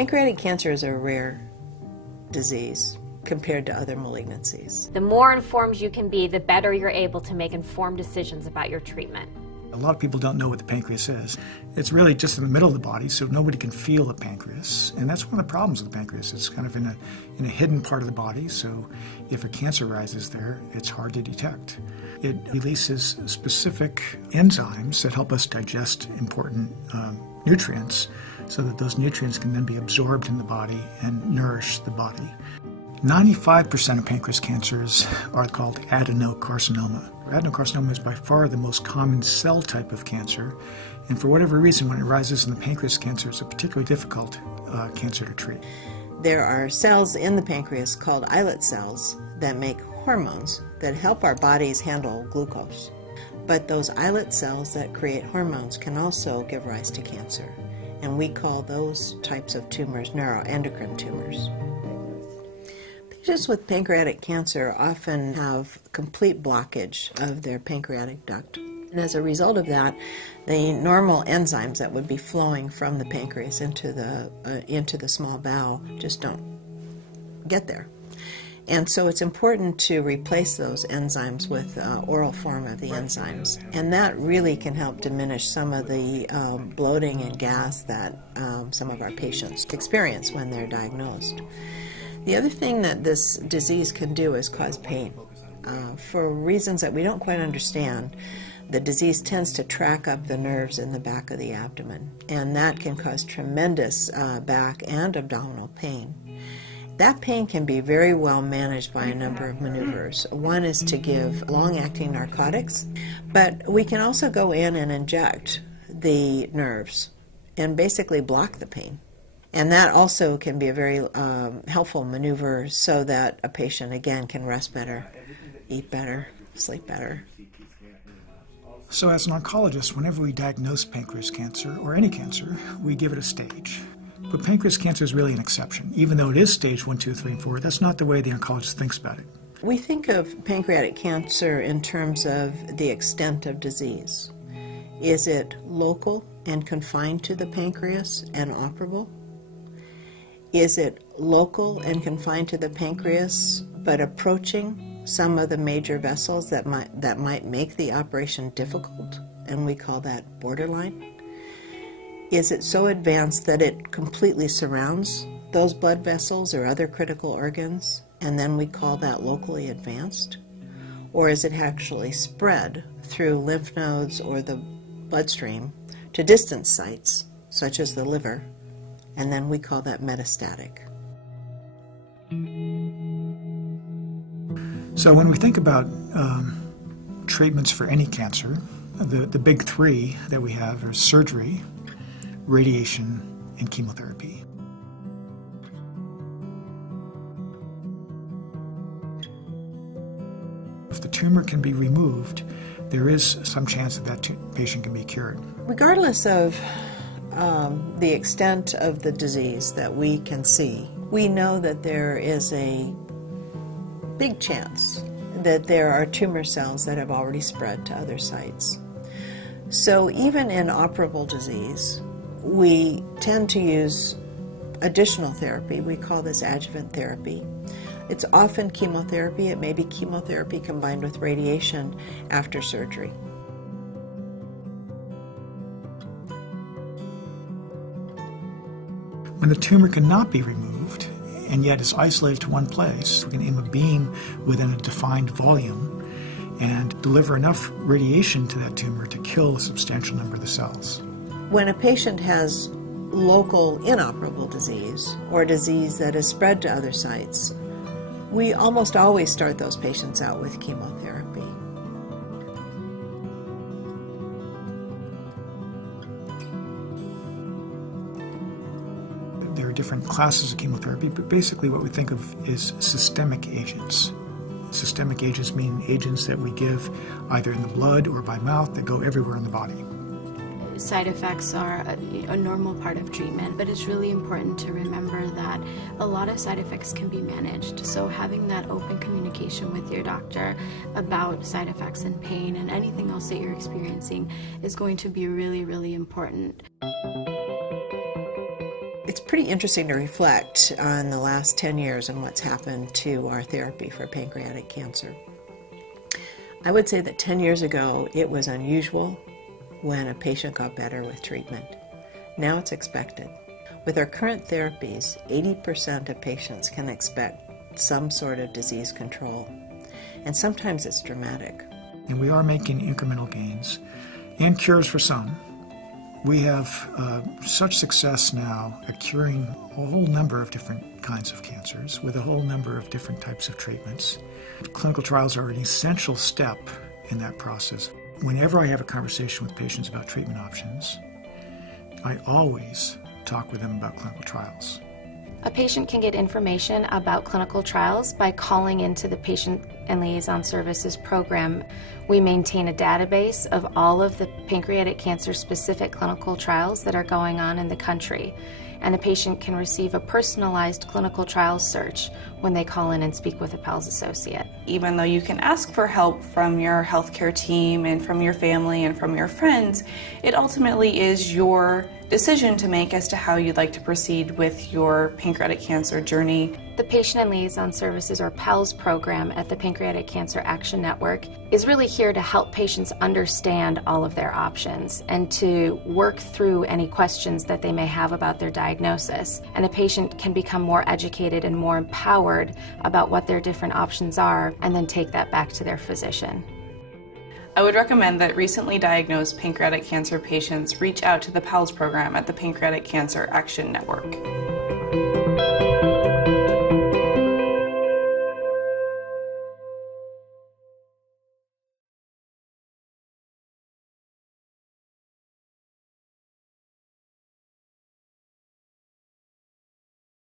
Pancreatic cancer is a rare disease compared to other malignancies. The more informed you can be, the better you're able to make informed decisions about your treatment. A lot of people don't know what the pancreas is. It's really just in the middle of the body, so nobody can feel the pancreas. And that's one of the problems with the pancreas. It's kind of in a hidden part of the body, so if a cancer rises there, it's hard to detect. It releases specific enzymes that help us digest important nutrients, so that those nutrients can then be absorbed in the body and nourish the body. 95% of pancreas cancers are called adenocarcinoma. Adenocarcinoma is by far the most common cell type of cancer, and for whatever reason, when it rises in the pancreas cancer, it's a particularly difficult cancer to treat. There are cells in the pancreas called islet cells that make hormones that help our bodies handle glucose. But those islet cells that create hormones can also give rise to cancer, and we call those types of tumors neuroendocrine tumors. Patients with pancreatic cancer often have complete blockage of their pancreatic duct. And as a result of that, the normal enzymes that would be flowing from the pancreas into the small bowel just don't get there. And so it's important to replace those enzymes with oral form of the enzymes. And that really can help diminish some of the bloating and gas that some of our patients experience when they're diagnosed. The other thing that this disease can do is cause pain. For reasons that we don't quite understand, the disease tends to track up the nerves in the back of the abdomen, and that can cause tremendous back and abdominal pain. That pain can be very well managed by a number of maneuvers. One is to give long-acting narcotics, but we can also go in and inject the nerves and basically block the pain. And that also can be a very helpful maneuver so that a patient, again, can rest better, eat better, sleep better. So as an oncologist, whenever we diagnose pancreas cancer, or any cancer, we give it a stage. But pancreas cancer is really an exception. Even though it is stage 1, 2, 3, and 4, that's not the way the oncologist thinks about it. We think of pancreatic cancer in terms of the extent of disease. Is it local and confined to the pancreas and operable? Is it local and confined to the pancreas, but approaching some of the major vessels that might make the operation difficult, and we call that borderline? Is it so advanced that it completely surrounds those blood vessels or other critical organs, and then we call that locally advanced? Or is it actually spread through lymph nodes or the bloodstream to distant sites, such as the liver, and then we call that metastatic. So when we think about treatments for any cancer, the big three that we have are surgery, radiation, and chemotherapy. If the tumor can be removed, there is some chance that patient can be cured. Regardless of the extent of the disease that we can see, we know that there is a big chance that there are tumor cells that have already spread to other sites. So even in operable disease, we tend to use additional therapy. We call this adjuvant therapy. It's often chemotherapy. It may be chemotherapy combined with radiation after surgery. When the tumor cannot be removed, and yet is isolated to one place, we can aim a beam within a defined volume and deliver enough radiation to that tumor to kill a substantial number of the cells. When a patient has local inoperable disease or disease that is spread to other sites, we almost always start those patients out with chemotherapy. There are different classes of chemotherapy, but basically what we think of is systemic agents. Systemic agents mean agents that we give either in the blood or by mouth that go everywhere in the body. Side effects are a normal part of treatment, but it's really important to remember that a lot of side effects can be managed. So having that open communication with your doctor about side effects and pain and anything else that you're experiencing is going to be really, really important. It's pretty interesting to reflect on the last 10 years and what's happened to our therapy for pancreatic cancer. I would say that 10 years ago, it was unusual when a patient got better with treatment. Now it's expected. With our current therapies, 80% of patients can expect some sort of disease control, and sometimes it's dramatic. And we are making incremental gains and cures for some. We have such success now at curing a whole number of different kinds of cancers with a whole number of different types of treatments. Clinical trials are an essential step in that process. Whenever I have a conversation with patients about treatment options, I always talk with them about clinical trials. A patient can get information about clinical trials by calling into the Patient and Liaison Services program. We maintain a database of all of the pancreatic cancer specific clinical trials that are going on in the country, and a patient can receive a personalized clinical trials search when they call in and speak with a PALS associate. Even though you can ask for help from your healthcare team and from your family and from your friends, it ultimately is your decision to make as to how you'd like to proceed with your pancreatic cancer journey. The Patient and Liaison Services, or PALS program at the Pancreatic Cancer Action Network, is really here to help patients understand all of their options and to work through any questions that they may have about their diagnosis. And a patient can become more educated and more empowered about what their different options are, and then take that back to their physician. I would recommend that recently diagnosed pancreatic cancer patients reach out to the PALS program at the Pancreatic Cancer Action Network.